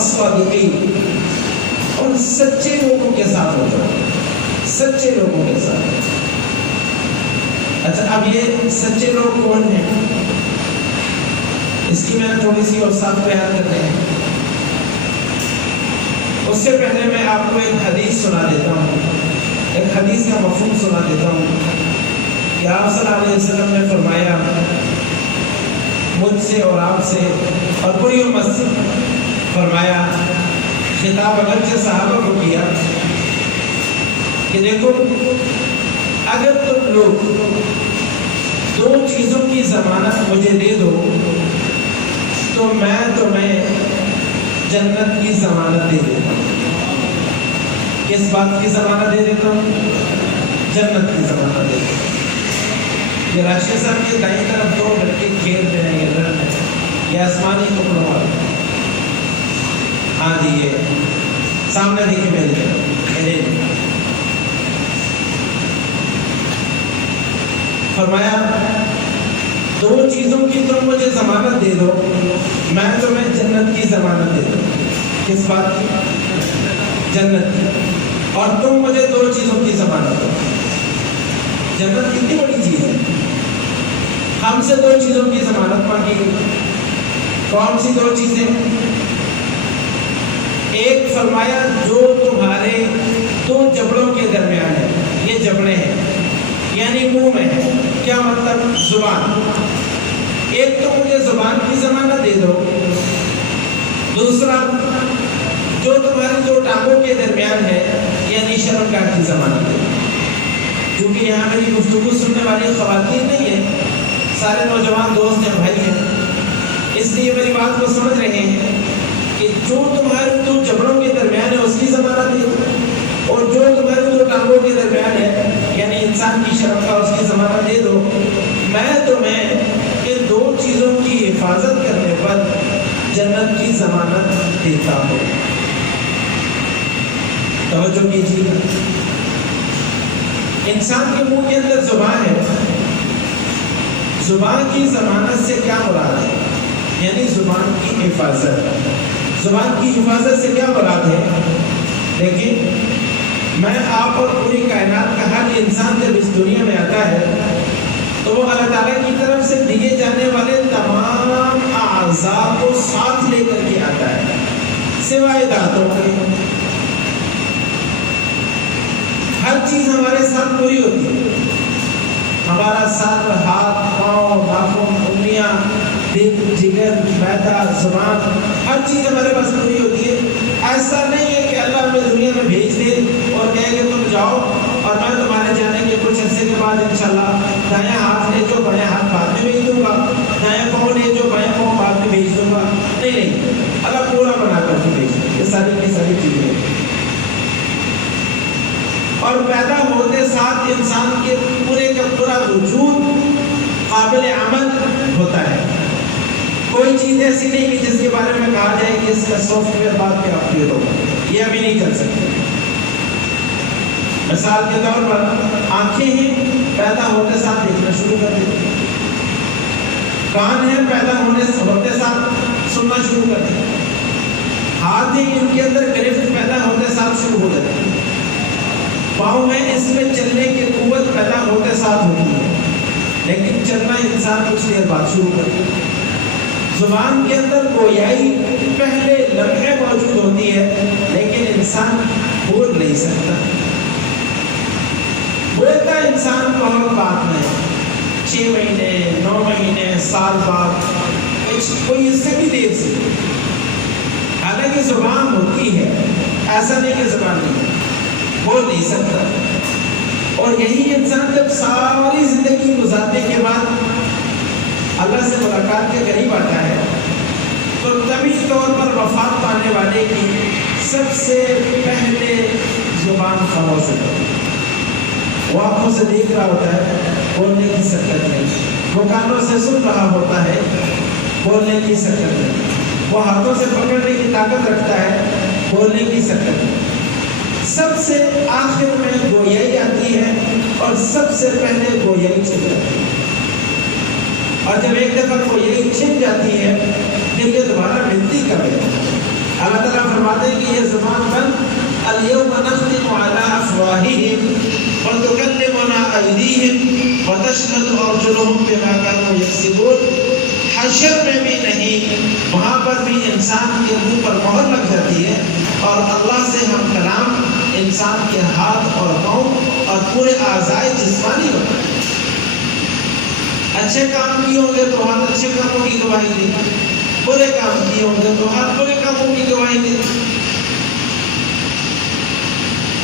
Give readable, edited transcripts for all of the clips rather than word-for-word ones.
الصادقین، ان سچے لوگوں کے ساتھ ہو جاؤ، سچے لوگوں کے ساتھ۔ اچھا، اب یہ سچے لوگ کون ہیں؟ اس کی میں تھوڑی سی اوصاف بیان کرتے ہیں۔ اس سے پہلے میں آپ کو ایک حدیث سنا دیتا ہوں، ایک حدیث کا مفہوم سنا دیتا ہوں کہ آپ صلی اللہ علیہ وسلم نے فرمایا مجھ سے اور آپ سے اور پوری امت سے، فرمایا خطاب اگرچہ صحابہ کو کیا کہ دیکھو اگر تم لوگ دو چیزوں کی ضمانت مجھے دے دو تو میں تمہیں جنت کی ضمانت دے دیتا ہوں۔ کس بات کی ضمانت دے دیتا ہوں؟ جنت کی ضمانت دے دیتا ہوں۔ یہ راشد صاحب کے دائیں طرف دو لڑکے کھیل رہے ہیں، یہ رن ہے، یہ آسمانی کپڑوں والے۔ ہاں جی، یہ سامنے دیکھیں میری طرف۔ فرمایا دو چیزوں کی تم مجھے ضمانت دے دو، میں تمہیں جنت کی ضمانت دے دوں۔ کس بات کی؟ جنت کی۔ اور تم مجھے دو چیزوں کی ضمانت دو۔ جنت کتنی بڑی چیز ہے، ہم سے دو چیزوں کی ضمانت مانگی گئی۔ کون سی دو چیزیں؟ ایک فرمایا جو تمہارے دو جبڑوں کے درمیان ہے، یہ جبڑے ہیں یعنی منہ میں ہے، کیا مطلب؟ زبان۔ ایک تو مجھے زبان کی ضمانت دے دو، دوسرا جو تمہاری دو ٹانگوں کے درمیان ہے یعنی شرمگاہ کی ضمانت دے دو۔ کیونکہ یہاں میری گفتگو سننے والی خواتین نہیں ہیں، سارے نوجوان دوست ہیں، بھائی ہیں، اس لیے میری بات کو سمجھ رہے ہیں کہ جو تمہارے دو جبڑوں کے درمیان ہے اس کی ضمانت دے دو، اور جو تمہارے دو ٹانگوں کے درمیان ہے یعنی انسان کی شرم کا، اس کی ضمانت دے دو۔ میں تمہیں ان دو چیزوں کی حفاظت کرنے پر جنت کی ضمانت دیتا ہوں۔ توجہ کیجیے گا، انسان کے منہ کے اندر زبان ہے، زبان کی ضمانت سے کیا مراد ہے؟ یعنی زبان کی حفاظت۔ زبان کی حفاظت سے کیا مراد ہے؟ دیکھیں، میں آپ اور پوری کائنات کا ہر انسان جب اس دنیا میں آتا ہے تو وہ اللہ تعالیٰ کی طرف سے دیے جانے والے تمام اعضاء کو ساتھ لے کر کے آتا ہے، سوائے دانتوں کے۔ ہر چیز ہمارے ساتھ پوری ہوتی ہے، ہمارا سر، ہاتھ، پاؤں، ناخن، انگلیاں، دل، جگر، معدہ، زبان، ہر چیز ہمارے پاس پوری ہوتی ہے۔ ایسا نہیں ہے کہ اللہ ہمیں دنیا میں بھیج دے اور کہے کہ تم جاؤ اور میں تمہارے جانے کے کچھ عرصے کے بعد انشاءاللہ دایاں ہاتھ لے جو بایاں ہاتھ بعد میں بھیج دوں گا، دایاں پاؤں لے جو بایاں پاؤں بعد میں بھیج دوں گا۔ نہیں، اللہ پورا بنا کر کے بھیج دے، یہ ساری کی ساری چیزیں۔ اور پیدا ہوتے ساتھ انسان کے پورے کا پورا وجود قابل عمل ہوتا ہے۔ کوئی چیز ایسی نہیں کہ جس کے بارے میں کہا جائے کہ اس کا سافٹ ویئر بعد کے اپڈیٹ ہوگا، یہ ابھی نہیں چل سکتے۔ مثال کے طور پر آنکھیں ہیں، پیدا ہوتے ساتھ دیکھنا شروع کر دیتے ہیں۔ کان ہیں، پیدا ہوتے ساتھ سننا شروع کر دیتے ہیں۔ ہاتھ ہیں، ان کے اندر گرفت پیدا ہوتے ساتھ شروع ہو جاتی ہے۔ پاؤں ہیں، اس میں چلنے کی قوت پیدا ہوتے ساتھ ہوتی ہے، لیکن چلنا انسان کچھ دیر بعد شروع کرتا ہے۔ زبان کے اندر گویائی پہلے لمحے موجود ہوتی ہے، لیکن انسان بول نہیں سکتا۔ بولتا انسان بہت بعد میں، 6 مہینے، 9 مہینے، سال بعد، کوئی اس سے بھی دیر سے۔ حالانکہ زبان ہوتی ہے، ایسا نہیں کہ زبان نہیں ہے، بول نہیں سکتا۔ اور یہی انسان جب ساری زندگی گزارنے کے بعد اللہ سے ملاقات کے قریب آتا ہے تو طبی طور پر وفات پانے والے کی سب سے پہلے زبان خاموش ہوتی ہے۔ وہ آنکھوں سے دیکھ رہا ہوتا ہے، بولنے کی سکت نہیں۔ وہ کانوں سے سن رہا ہوتا ہے، بولنے کی سکت نہیں۔ وہ ہاتھوں سے پکڑنے کی طاقت رکھتا ہے، بولنے کی سکت نہیں۔ سب سے آخر میں گویائی آتی ہے اور سب سے پہلے گویائی چھن جاتی ہے۔ اور جب ایک دفعہ گویائی چھن جاتی ہے پھر یہ دوبارہ ملتی کب ہے؟ اللہ تعالیٰ فرماتے ہیں کہ یہ زبان بند اليوم نختم على افواههم وتكلمنا ايديهم وتشهد ارجلهم بما كانوا يكسبون. حشر میں بھی نہیں، وہاں پر بھی انسان کے منہ پر مہر لگ جاتی ہے اور اللہ سے ہم کلام انسان کے ہاتھ اور پاؤں اور پورے اعضائے جسمانی ہوتا ہے. اچھے کام کیے ہوں گے تو ہاتھ اچھے کاموں کی گواہی دے، برے کام کیے ہوں گے تو ہاتھ برے کاموں کی گواہی دے.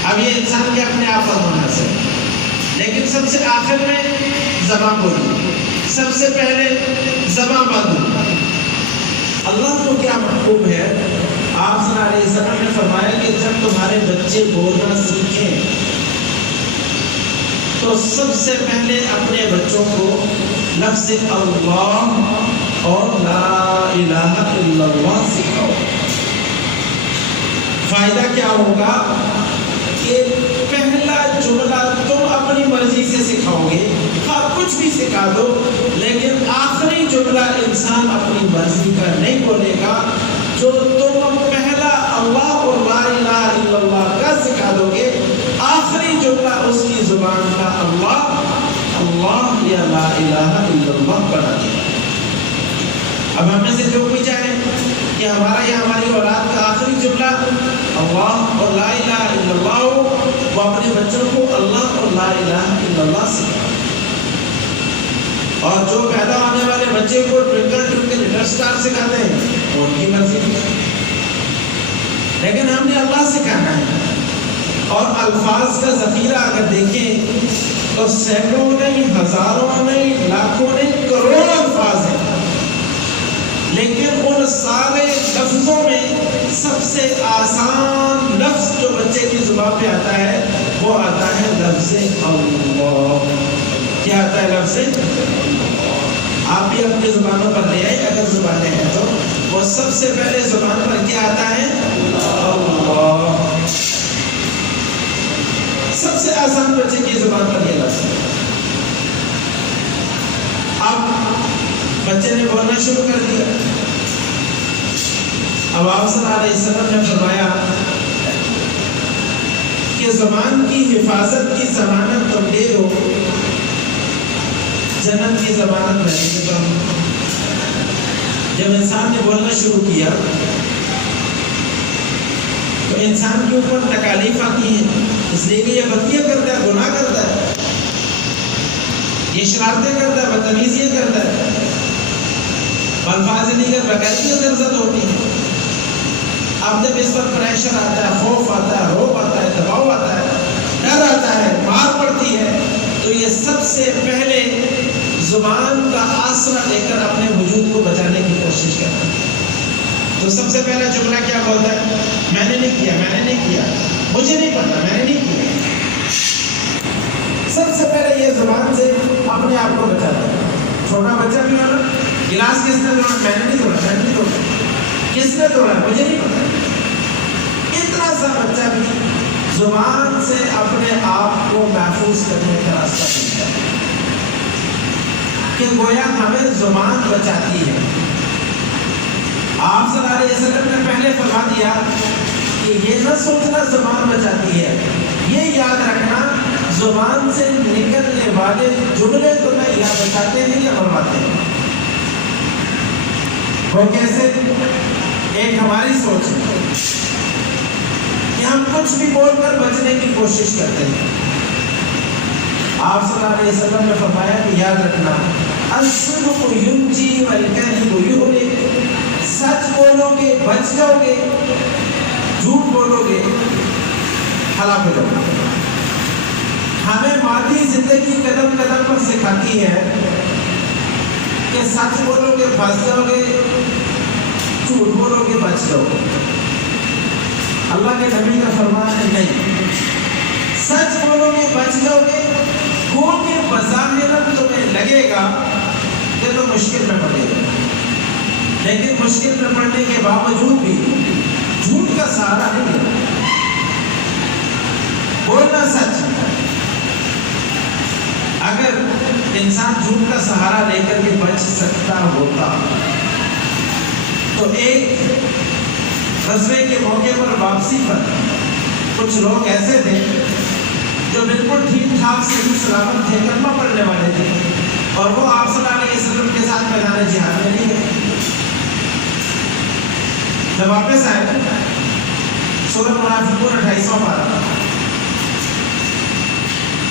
اب یہ انسان کے اپنے آپ پر ہونا سے، لیکن سب سے آخر میں زبان بولی، سب سے پہلے زبان بند. اللہ کو کیا محبوب ہے؟ آپ صلی اللہ علیہ وسلم نے فرمایا کہ جب تمہارے بچے بولنا سیکھیں تو سب سے پہلے اپنے بچوں کو لفظ اللہ اور لا الہ الا اللہ سکھاؤ. فائدہ کیا ہوگا کہ پہلا جملہ تم اپنی مرضی سے سکھاؤ گے، ہاں کچھ بھی سکھا دو، لیکن آخری جملہ انسان اپنی مرضی کا نہیں بولے گا. جو تم پہلا اللہ اور لا الہ الا اللہ کا سکھا دو گے، آخری جملہ اس کی زبان کا اللہ اللہ یا لا الہ الا اللہ بنا دے. اب ہم میں سے جو کوئی چاہے کہ ہمارا یا ہماری اولاد کا آخری جملہ اللہ اور لا الہ الا اللہ ہو، وہ اپنے بچوں کو اللہ اور لا الہ الا اللہ سکھائے. اور جو پیدا ہونے والے بچے کو ٹوئنکل ٹوئنکل لٹل اسٹار سکھاتے ہیں وہ ان کی مرضی ہے، لیکن ہم نے اللہ سکھانا ہے. اور الفاظ کا ذخیرہ اگر دیکھیں تو سینکڑوں نہیں، ہزاروں نہیں، لاکھوں نہیں، کروڑوں الفاظ ہیں، لیکن ان سارے لفظوں میں سب سے آسان لفظ جو بچے کی زبان پہ آتا ہے وہ آتا ہے لفظ اللہ. کیا آتا ہے؟ لفظ. آپ بھی اپنی زبانوں پر لے آئے اگر زبانیں ہیں تو. وہ سب سے پہلے زبان پر کیا آتا ہے؟ اللہ. سب سے آسان بچے کی زبان پر یہ لفظ ہے. اب بچے نے بولنا شروع کر دیا. اب آپ صلی اللہ علیہ وسلم نے فرمایا کہ زبان کی حفاظت کی ضمانت تم دے دو، جنت کی ضمانت میں نہیں دیتا ہوں. جب انسان نے بولنا شروع کیا تو انسان کے اوپر تکالیف آتی ہیں، اس لیے کہ یہ غلطیاں کرتا ہے، گناہ کرتا ہے، یہ شرارتیں کرتا ہے، بدتمیزیاں کرتا ہے، الفاظ نہیں کر بغیرتیاں درزد ہوتی ہیں. اب جب اس پر پریشر آتا ہے، خوف آتا ہے، روب آتا ہے، دباؤ آتا ہے، ڈر آتا ہے، مار پڑتی ہے، تو یہ سب سے پہلے زبان کا آسرا لے کر اپنے وجود کو بچانے کی کوشش کرتا ہے. تو سب سے پہلا جملہ کیا بولتا ہے؟ میں نے نہیں کیا، میں نے نہیں کیا، مجھے نہیں پتا، میں نے نہیں کیا. سب سے پہلے یہ زبان سے اپنے آپ کو بچاتا ہے. چھوٹا بچہ بھی ہونا، گلاس کس نے توڑا؟ میں نے نہیں توڑا، میں نے نہیں توڑا. کس نے توڑا؟ مجھے نہیں پتا. اتنا سا بچہ بھی زبان سے اپنے آپ کو محفوظ کرنے کا راستہ ڈھونڈتا ہے کہ گویا ہمیں زبان بچاتی ہے. آپ صلی اللہ علیہ وسلم نے پہلے فرما دیا کہ یہ نہ سوچنا زبان بچاتی ہے، یہ یاد رکھنا زبان سے نکلنے والے جملے تمہیں یا بچاتے ہیں یا بربادتے ہیں. وہ کیسے؟ ایک ہماری سوچ ہے کہ ہم کچھ بھی بول کر بچنے کی کوشش کرتے ہیں. آپ صلی اللہ علیہ وسلم نے فرمایا کہ یاد رکھنا الصدق ینجی والکذب یہلک. سچ بولو گے بچ جاؤ گے، جھوٹ بولو گے ہلاک ہو جاؤ گے. ہمیں مادی زندگی قدم قدم پر سکھاتی ہے کہ سچ بولو گے بچ جاؤ گے، جھوٹ بولو گے بچ جاؤ گے. اللہ کے نبی کا فرمان ہے نہیں، سچ بولو گے بچ جاؤ گے. گو کے بظاہر تمہیں لگے گا کہ تم مشکل میں پڑے گا، لیکن مشکل میں پڑنے کے باوجود بھی جھوٹ کا سہارا نہیں لینا، بولنا سچ. اگر انسان جھوٹ کا سہارا لے کر کے بچ سکتا ہوتا تو ایک غزوے کے موقع پر واپسی پر کچھ لوگ ایسے تھے جو بالکل ٹھیک ٹھاک صحیح سلامت تھے، کلمہ پڑھنے والے تھے، اور وہ آپ صلی اللہ علیہ وسلم کے ساتھ میدان جہاد میں نہیں گئے۔ جب واپس آئے سورہ منافقون 28واں پارہ،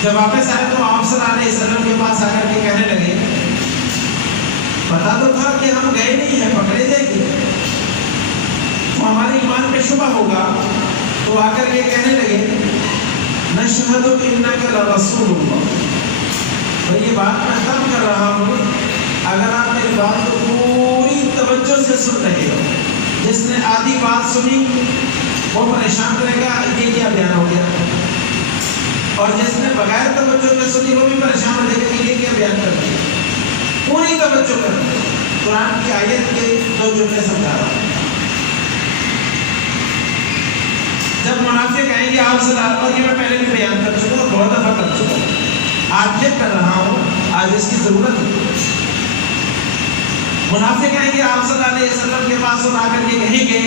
جب واپس آئے تو آپ صلی اللہ علیہ وسلم کے پاس آ کر کے کہنے لگے پتا تو تھا کہ ہم گئے نہیں ہیں، پکڑے جائیں گے تو ہمارے ایمان پہ شبہ ہوگا، تو آ کر کے کہنے لگے نشہد انک لرسول اللہ۔ تو یہ بات میں تب کر رہا ہوں اگر آپ میری بات کو پوری توجہ سے سن رہے ہو۔ جس نے آدھی بات سنی وہ پریشان رہے گا یہ کیا بیان ہو گیا، اور جس نے بغیر توجہ میں سنی وہ بھی پریشان رہے گا کہ یہ کیا بیان کر دیا۔ پوری توجہ کر قرآن کی آیت کے 2 جملے سمجھا رہا ہوں۔ جب منافق آئیں گے آپ سے رات پر، یہ میں پہلے بھی بیان کر چکا ہوں، بہت دفعہ کر چکا ہوں، آج پھر کر رہا ہوں، آج اس کی ضرورت ہے۔ منافق آئیں گے آپ صلی اللہ علیہ وسلم کے پاس اور آ کر کے کہیں گے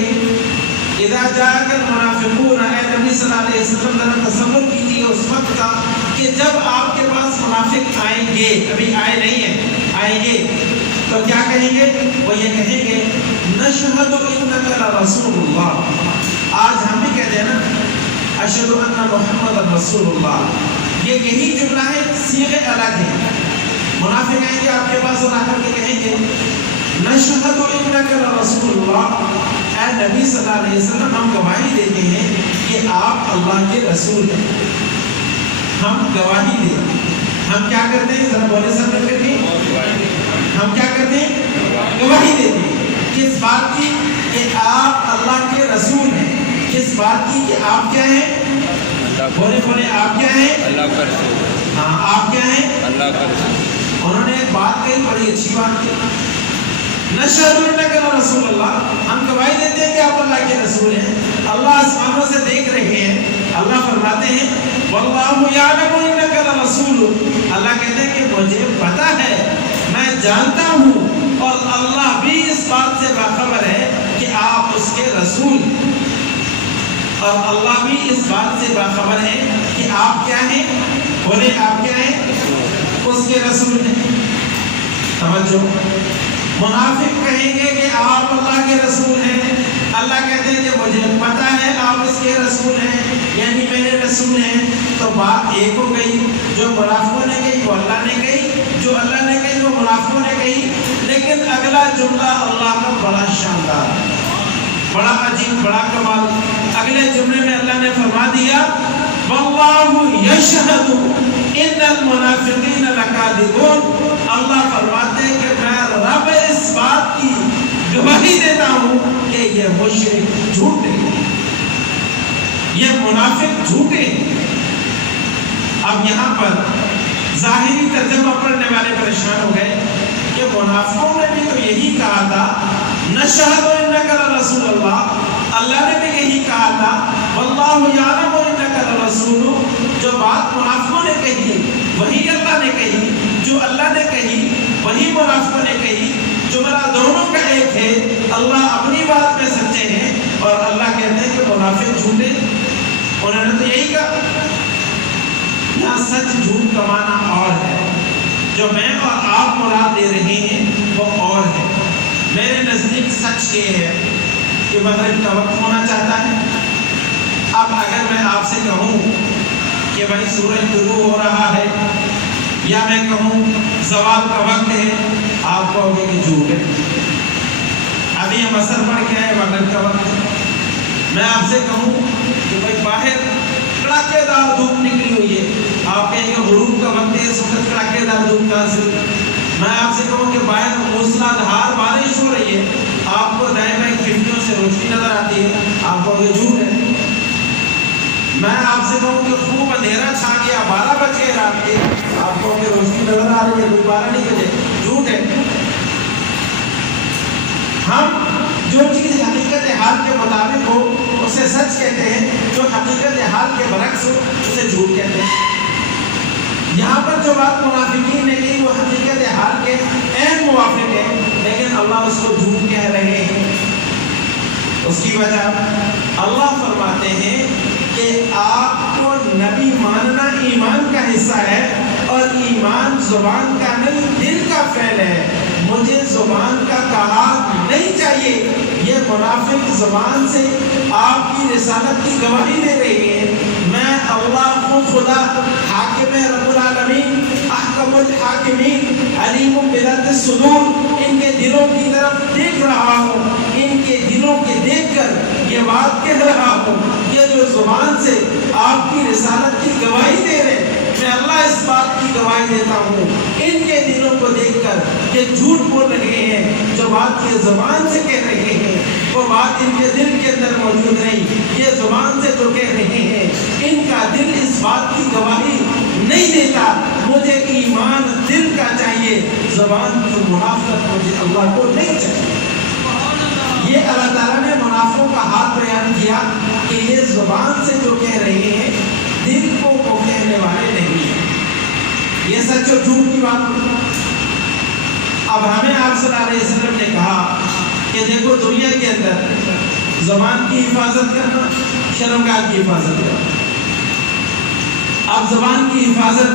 اذا جاءك المنافقون، اے نبی صلی اللہ علیہ وسلم ذرا تصور کیجیے اس وقت کا کہ جب آپ کے پاس منافق آئیں گے، ابھی آئے نہیں ہیں، آئیں گے تو کیا کہیں گے؟ وہ یہ کہیں گے نشہد انک لرسول اللہ۔ آج ہم بھی کہتے ہیں نا اشہد ان محمد رسول اللہ، یہی جملہ ہے، صیغے الگ ہیں۔ منافق آئیں گے آپ کے پاس اور آ کر کے کہیں گے نشہد انک لرسول اللہ، اے نبی صلی اللہ علیہ وسلم ہم گواہی دیتے ہیں کہ آپ اللہ کے رسول ہیں۔ ہم گواہی دیتے ہیں، ہم کیا کرتے ہیں؟ ذرا بولے سب مل کر کے، ہم کیا کرتے ہیں؟ گواہی دیتے ہیں۔ کس بات کی؟ کہ آپ اللہ کے رسول ہیں۔ کس بات کی؟ کہ آپ کیا ہیں؟ بولے بولے آپ کیا ہیں؟ اللہ کا رسول۔ ہاں آپ کیا ہیں؟ اللہ کا رسول۔ انہوں نے ایک بات کہی، بڑی اچھی بات کی، نشہد انک رسول اللہ، ہم گواہی دیتے ہیں کہ آپ اللہ کے رسول ہیں۔ اللہ آسمانوں سے دیکھ رہے ہیں، اللہ فرماتے ہیں واللہ یعلم انک لرسول، اللہ کہتے ہیں کہ مجھے پتا ہے، میں جانتا ہوں، اور اللہ بھی اس بات سے باخبر ہے کہ آپ اس کے رسول، اور اللہ بھی اس بات سے باخبر ہے کہ آپ کیا ہیں؟ بولے آپ کیا ہیں؟ اس کے رسول ہیں۔ توجہ، منافق کہیں گے کہ آپ اللہ کے رسول ہیں، اللہ کہتے ہیں کہ مجھے پتا ہے آپ اس کے رسول ہیں، یعنی میرے رسول ہیں۔ تو بات ایک ہو گئی، جو منافقوں نے کہی وہ اللہ نے کہی، جو اللہ نے کہی وہ منافقوں نے کہی۔ لیکن اگلا جملہ اللہ کا بڑا شاندار، بڑا عجیب، بڑا کمال۔ اگلے جملے میں اللہ نے فرما دیا واللہ یشہد ان المنافقین لکاذبون، اللہ فرماتے ہیں کہ میں رب اس بات کی گواہی دیتا ہوں کہ یہ مشرک جھوٹے، یہ منافق جھوٹے۔ اب یہاں پر ظاہری ترجمہ پڑھنے والے پریشان ہو گئے کہ منافقوں نے بھی تو یہی کہا تھا نشہد انک لرسول اللہ، اللہ نے بھی یہی کہا تھا واللہ یعلم انک لرسول۔ جو بات منافقوں نے کہی وہی اللہ نے کہی، جو اللہ نے کہی وہی منافقوں نے کہی، جملہ دونوں کا ایک ہے۔ اللہ اپنی بات میں سچے ہیں اور اللہ کہتے ہیں کہ منافق جھوٹے، انہوں نے تو یہی کہا۔ یہاں سچ جھوٹ کا معنی اور ہے، جو میں اور آپ مراد لے رہے ہیں وہ اور ہے۔ میرے نزدیک سچ یہ ہے کہ مغرب کا وقت ہونا چاہتا ہے۔ اب اگر میں آپ سے کہوں کہ بھائی سورج طلوع ہو رہا ہے، یا میں کہوں زوال کا وقت ہے، آپ کہو گے کہ جھوٹ ہے۔ ابھی ہم عصر پڑھ کے آئے، مغرب کا وقت ہے۔ میں آپ سے کہوں کہ بھائی باہر کڑاکے دار دھوپ نکلی ہوئی ہے، آپ کہیں گے غروب کا وقت ہے، اس وقت کڑاکے دار دھوپ کہاں سے؟ میں آپ سے کہوں کہ باہر موسلا دھار بارش ہو رہی ہے، آپ کو دائیں بائیں کھڑکیوں سے روشنی نظر آتی ہے، آپ کو یہ جھوٹ ہے۔ میں آپ سے کہوں کہ خوب اندھیرا چھا گیا، 12 بج گئے رات کے، آپ کو کہ روشنی نظر آ رہی ہے، 12 نہیں بجے، جھوٹ ہے۔ ہم جو چیز حقیقت حال کے مطابق ہو اسے سچ کہتے ہیں، جو حقیقت حال کے برعکس ہو اسے جھوٹ کہتے ہیں۔ یہاں پر جو بات منافقین نے کہی وہ حقیقت حال کے عین موافق ہے، لیکن اللہ اس کو جھوٹ کہہ رہے ہیں۔ اس کی وجہ اللہ فرماتے ہیں کہ آپ کو نبی ماننا ایمان کا حصہ ہے، اور ایمان زبان کا نہیں دل کا فعل ہے۔ مجھے زبان کا کہا نہیں چاہیے۔ یہ منافق زبان سے آپ کی رسالت کی گواہی دے رہے ہیں، میں اللہ ہوں، خدا حاکم رب العالمین، احکم الحاکمین، علیم بذات الصدور، ان کے دلوں کی طرف دیکھ رہا ہوں، ان کے دلوں کے دیکھ کر یہ بات کہہ رہا ہوں۔ یہ جو زبان سے آپ کی رسالت کی گواہی دے رہے ہیں، میں اللہ اس بات کی گواہی دیتا ہوں، ان کے دلوں کو دیکھ کر یہ جھوٹ بول رہے ہیں، جو بات یہ زبان سے کہہ رہے ہیں وہ بات ان کے دل کے اندر موجود نہیں۔ یہ زبان سے جو کہہ رہے ہیں ان کا دل اس بات کی گواہی نہیں دیتا۔ مجھے ایمان دل کا چاہیے، زبان کی منافقت مجھے اللہ کو نہیں چاہیے۔ یہ اللہ تعالیٰ نے منافقوں کا حال بیان کیا کہ یہ زبان سے جو کہہ رہے ہیں دل کو وہ کہنے والے نہیں ہیں۔ یہ سچ اور جھوٹ کی بات ہوئی۔ اب ہمیں آپ صلی اللہ علیہ وسلم نے کہا کہ دیکھو دنیا کے اندر زبان کی حفاظت کرنا، شرمگاہ کی حفاظت کرنا۔ اب زبان کی حفاظت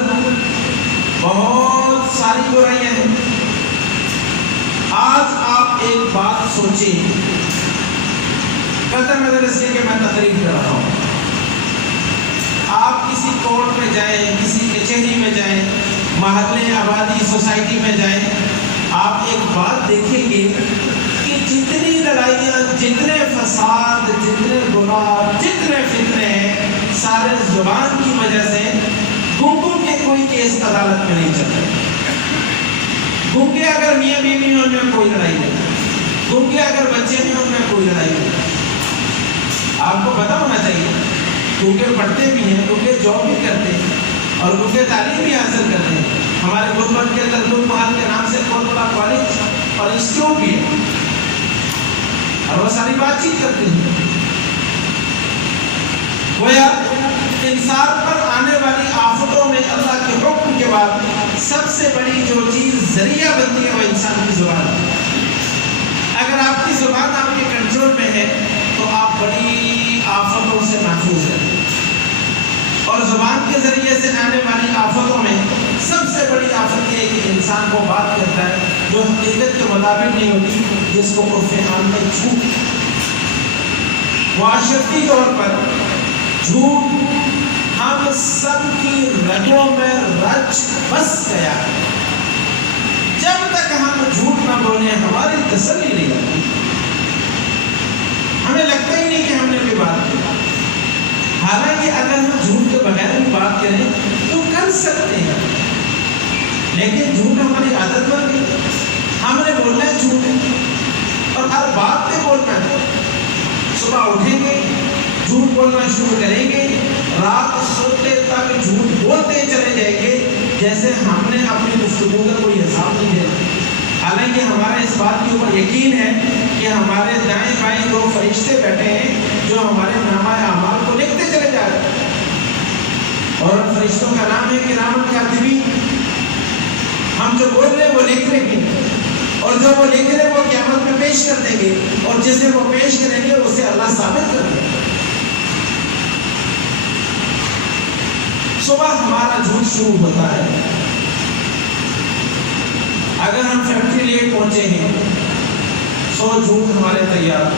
بہت ساری برائیاں ہیں۔ آج آپ ایک بات سوچیں، قطع نظر اس لیے کہ میں تقریر کر رہا ہوں، آپ کسی کورٹ میں جائیں، کسی کچہری میں جائیں، محلے آبادی سوسائٹی میں جائیں، آپ ایک بات دیکھیں گے کہ جتنی لڑائیاں، جتنے فساد، جتنے گناہ، جتنے فتنے ہیں، سارے زبان کی وجہ سے۔ گنگوں کے کوئی کیس عدالت میں نہیں چل رہے۔ گنگے اگر میاں بیوی ہیں ان میں کوئی لڑائی نہیں، گنگے اگر بچے ہیں ان میں کوئی لڑائی نہیں۔ آپ کو پتا ہونا چاہیے گنگے پڑھتے بھی ہیں، گنگے جاب بھی کرتے ہیں، اور گنگے تعلیم بھی حاصل کرتے ہیں۔ ہمارے گلبرگ کے اندر لوگ محل کے نام سے بہت بڑا کالج اور انسٹیٹیوٹ بھی ہے، اور وہ ساری بات چیت کرتے ہیں۔ گویا انسان پر آنے والی آفتوں میں اللہ کے حکم کے بعد سب سے بڑی جو چیز ذریعہ بنتی ہے وہ انسان کی زبان ہے۔ اگر آپ کی زبان آپ کے کنٹرول میں ہے تو آپ بڑی آفتوں سے محفوظ ہیں، اور زبان کے ذریعے سے آنے والی آفتوں میں سب سے بڑی آفت یہ ہے کہ انسان کو بات کرتا ہے جو حقیقت کے مطابق نہیں ہوتی، جس کو عرف عام میں جھوٹ، معاشرتی طور پر جھوٹ ہم سب کی رگوں میں رچ بس گیا ہے۔ جب تک ہم جھوٹ نہ بولیں ہماری تسلی نہیں ہوتی، ہمیں لگتا ہی نہیں کہ ہم نے کوئی بات کی۔ حالانکہ اگر ہم جھوٹ کے بغیر بھی بات کریں تو کر سکتے ہیں، لیکن جھوٹ ہماری عادت بن گئی۔ ہم نے بولنا ہے جھوٹ ہے، اور ہر بات پہ بولنا ہے۔ صبح اٹھیں گے جھوٹ بولنا شروع کریں گے، رات سوتے تک جھوٹ بولتے چلے جائیں گے، جیسے ہم نے اپنی گفتگو کا کوئی حساب نہیں دینا۔ حالانکہ ہمارا اس بات کے اوپر یقین ہے کہ ہمارے دائیں بائیں دو فرشتے بیٹھے ہیں جو ہمارے نامہ اعمال کو لکھتے چلے جا رہے ہیں، اور ان فرشتوں کا نام ہے کرام کاتبین۔ ہم جو بول رہے ہیں وہ لکھ رہے ہیں، اور جو وہ لکھ رہے ہیں وہ قیامت میں پیش کر دیں گے، اور جسے وہ پیش کریں گے اسے اللہ ثابت کر دیں گے۔ صبح ہمارا جھوٹ شروع ہوتا ہے۔ اگر ہم فیکٹری لیٹ پہنچے ہیں 100 جھوٹ ہمارے تیار،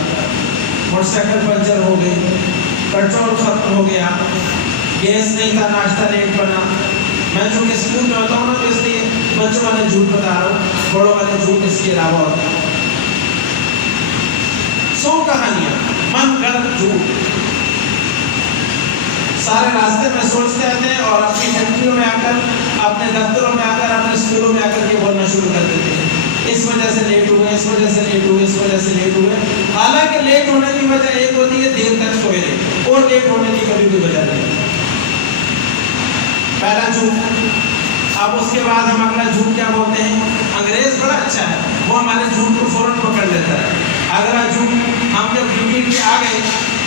موٹر سائیکل پنچر ہو گئی، پیٹرول ختم ہو گیا، گیس نہیں تھا، ناشتہ لیٹ بنا۔ میں چونکہ اسکول میں ہوتا ہوں نا تو اس لیے بچوں والے جھوٹ بتا رہا ہوں، بڑوں والے جھوٹ اس کے علاوہ ہوتے ہیں۔ 100 کہانیاں، من گھڑت جھوٹ سارے راستے میں سوچتے آتے ہیں، اور اپنی فیکٹریوں میں آ کر، اپنے دفتروں میں آ کر، اپنے اسکولوں میں آ کر کے بولنا شروع کر دیتے ہیں، اس وجہ سے لیٹ ہوئے، اس وجہ سے لیٹ ہوئے، اس وجہ سے لیٹ ہوئے۔ حالانکہ لیٹ ہونے کی وجہ ایک ہوتی ہے دیر تک سوئے رہے، اور لیٹ ہونے کی کبھی کوئی وجہ نہیں۔ پہلا جھوٹ۔ اب اس کے بعد ہم اگلا جھوٹ کیا بولتے ہیں؟ انگریز بڑا اچھا ہے، وہ ہمارے جھوٹ کو فوراً پکڑ لیتا ہے۔ اگلا جھوٹ، ہم جب ڈیوٹی پہ آ گئے،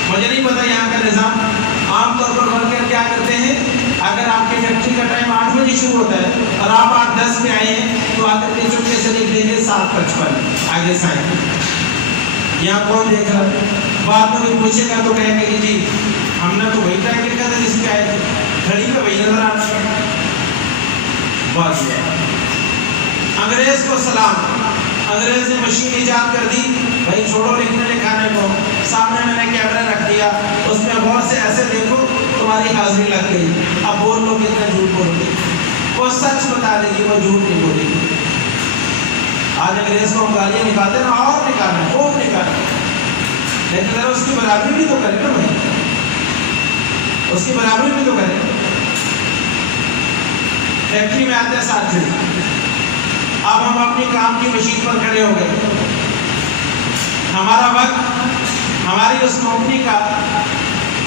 مجھے نہیں پتا یہاں کا نظام، عام طور پر ورکر کیا کرتے ہیں، اگر آپ کی فیکٹری کا ٹائم 8 بجے شروع ہوتا ہے اور آپ 8:10 پہ آئے ہیں تو آ کر کے چپکے سے لکھ دیں گے 7:55 آگے سائن۔ یہاں کون دیکھ رہا ہے؟ بعد میں کوئی پوچھے گا تو کہیں گے کہ جی ہم نے تو وہی ٹائم لکھا تھا جس پہ آئے تھے، گھڑی پہ وہی نظر آ رہا ہے۔ بات یہ ہے، انگریز کو سلام، انگریز نے مشین ایجاد کر دی، بھائی چھوڑو لکھنے لکھانے کو، سامنے میں نے کیمرہ رکھ دیا، اس میں غور سے ایسے دیکھو تمہاری حاضری لگ گئی، اب بول لو کتنے جھوٹ بول گے، وہ سچ بتا دے گی، وہ جھوٹ نہیں بولے گی۔ آج انگریز کو ہم گالیاں نکالتے نا، اور نکالنا ہے، خوب نکالنا ہے، لیکن ذرا اس کی برابری بھی تو کرے نا بھائی، اس کی برابری بھی تو کرے۔ فیکٹری میں آتے ہیں ساتھی، اب ہم اپنی کام کی مشین پر کھڑے ہو گئے، ہمارا وقت ہماری اس کمپنی کا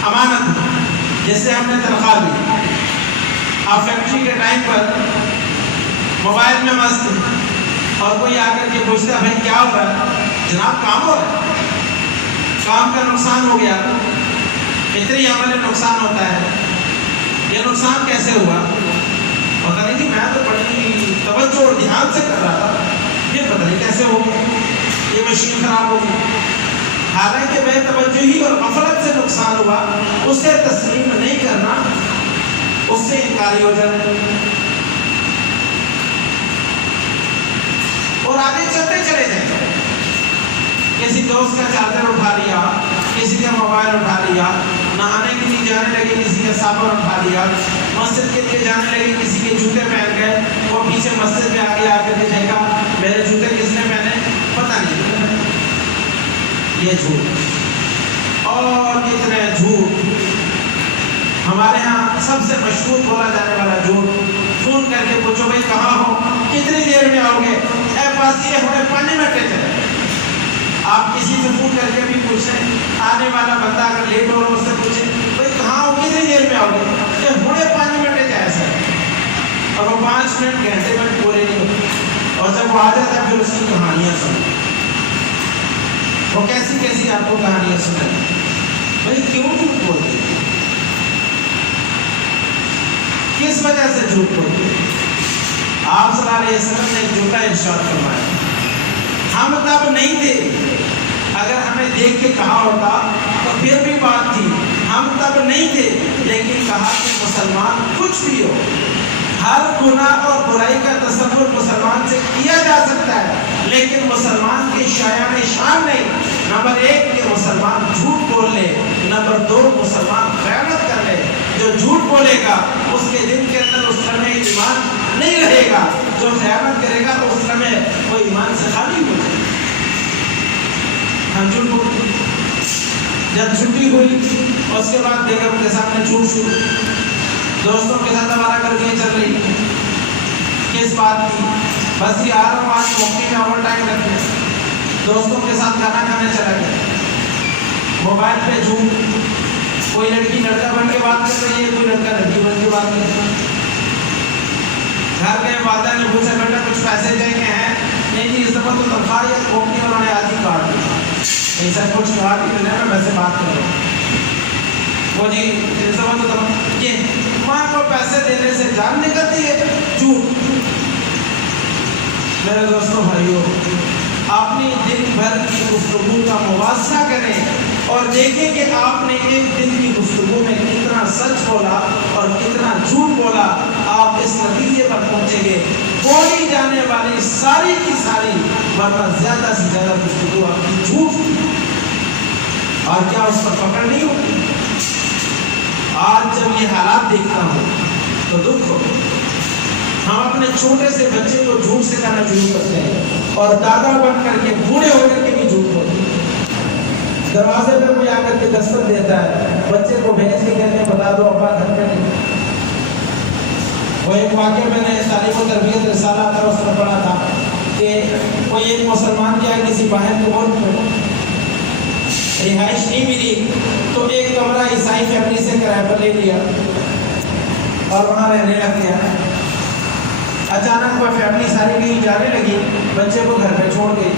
امانت جس سے ہم نے تنخواہ لی، اب فیکٹری کے ٹائم پر موبائل میں مست، اور کوئی آ کر کے پوچھتا ہے بھائی کیا ہو رہا ہے؟ جناب کام ہو رہا ہے، کام کا نقصان ہو گیا، اتنی عمل نقصان ہوتا ہے، یہ نقصان کیسے ہوا؟ پتہ نہیں کہ میں تو بڑی توجہ اور دھیان سے کر رہا تھا، یہ پتہ نہیں کیسے ہو گیا، یہ مشین خراب ہو گئی۔ حالانکہ بے توجہی اور غفلت سے نقصان ہوا، اسے تسلیم نہیں کرنا، اس سے انکاری ہو جانا، اور آگے چلتے چلے جائیں۔ کسی دوست کا چارجر اٹھا لیا، کسی کا موبائل اٹھا لیا، نہانے کے لیے جانے لگے کسی کا صابن اٹھا لیا، مسجد کے لیے جانے لگے کسی کے جوتے پہن گئے، وہ پیچھے مسجد میں آگے آ کر کے کہے گا میرے جوتے کس نے پہنے؟ پتہ نہیں۔ یہ جھوٹ اور کتنے جھوٹ، ہمارے ہاں سب سے مشہور بولا جانے والا جھوٹ، فون کر کے پوچھو بھائی کہاں ہو، کتنی دیر میں آؤ گے؟ اے بس یہ ہوئے 5 منٹ چلے۔ آپ کسی سے فون کر کے بھی پوچھیں، آنے والا بندہ اگر لیٹ ہو رہا اس سے پوچھیں بھائی کہاں ہو، کتنی دیر میں آؤ گے؟ یہ ہوئے 5 منٹ جائے سر، اور وہ 5 منٹ گھنٹے میں پورے نہیں ہوتے، اور جب وہ آ جاتا ہے پھر اس کی کہانیاں سنیں، وہ کیسی کیسی آپ کو کہانیاں سنیں، بھائی کیوں جھوٹ بولتے، کس وجہ سے جھوٹ بولتے؟ آپ صلی اللہ علیہ وسلم نے ایک جملہ ارشاد فرمایا، ہم تب نہیں تھے، اگر ہمیں دیکھ کے کہا ہوتا تو پھر بھی بات تھی، ہم تب نہیں تھے، لیکن کہا کہ مسلمان کچھ بھی ہو، ہر گناہ اور برائی کا تصور مسلمان سے کیا جا سکتا ہے، لیکن مسلمان کے شایان شان نہیں۔ نمبر 1 کہ مسلمان جھوٹ بول لے، نمبر 2 مسلمان خیانت کر لے۔ جو جھوٹ بولے گا اس کے دل کے اندر اس لمحے ایمان نہیں رہے گا، جو خیانت کرے گا تو اس لمحے وہ ایمان سے خالی ہو جائے گا۔ ہم جھوٹ بولتے، جب چھٹی ہوئی اس کے بعد بیگم کے سامنے جھوٹ شروع، دوستوں کے ساتھ ہمارا گرمیاں چل رہی، کس بات کی؟ بس یہ آ رہا ہوں آج کمپنی میں اوور ٹائم رکھنے، دوستوں کے ساتھ کھانا کھانے چلا گیا، موبائل پہ جھوٹ، کوئی لڑکی لڑکا بن کے بات کر رہی ہے، کوئی لڑکا لڑکی بن کے بات کر رہا ہے۔ گھر گئے، والدہ نے پوچھا بیٹا کچھ پیسے چاہیے ہیں؟ نہیں جی اس دفعہ تو تنخواہ یا کمپنی والوں نے آدھی کاٹ دی، نہیں سر کچھ کاٹ ہی نہیں، میں ویسے بات کر رہا ہوں، وہ جی اس دفعہ تو یہ ماں کو پیسے دینے سے جان نکلتی ہے، جھوٹ۔ میرے دوستوں بھائیوں، اپنی دن بھر کی گفتگو کا موازنہ کریں اور دیکھیں کہ آپ نے ایک دن کی گفتگو میں کتنا سچ بولا اور کتنا جھوٹ بولا۔ آپ اس نتیجے پر پہنچیں گے بولی جانے والی ساری کی ساری ورنہ زیادہ سے زیادہ گفتگو آپ کی جھوٹ کی، اور کیا اس پر پکڑ نہیں ہوتی؟ آج جب یہ حالات دیکھتا ہوں تو دکھ ہو، ہم اپنے چھوٹے سے بچے کو جھوٹ سکھانا شروع کرتے ہیں اور دادا بن کر کے بوڑھے ہو کر کے بھی جھوٹ بولتے ہیں۔ دروازے پر کوئی آ کر کے دستک دیتا ہے، بچے کو بھیج کے کہتے ہیں بتا دو ابا گھر پہ نہیں۔ وہ ایک واقعہ میں نے تعلیم و تربیت رسالہ تھا اس میں پڑھا تھا کہ کوئی ایک مسلمان کیا کسی باہر کے ملک میں رہائش نہیں ملی تو ایک کمرہ عیسائی فیملی سے کرایہ پر لے لیا اور وہاں رہنے لگ گیا۔ اچانک وہ فیملی ساری کہیں جانے لگی، بچے کو گھر پہ چھوڑ گئی۔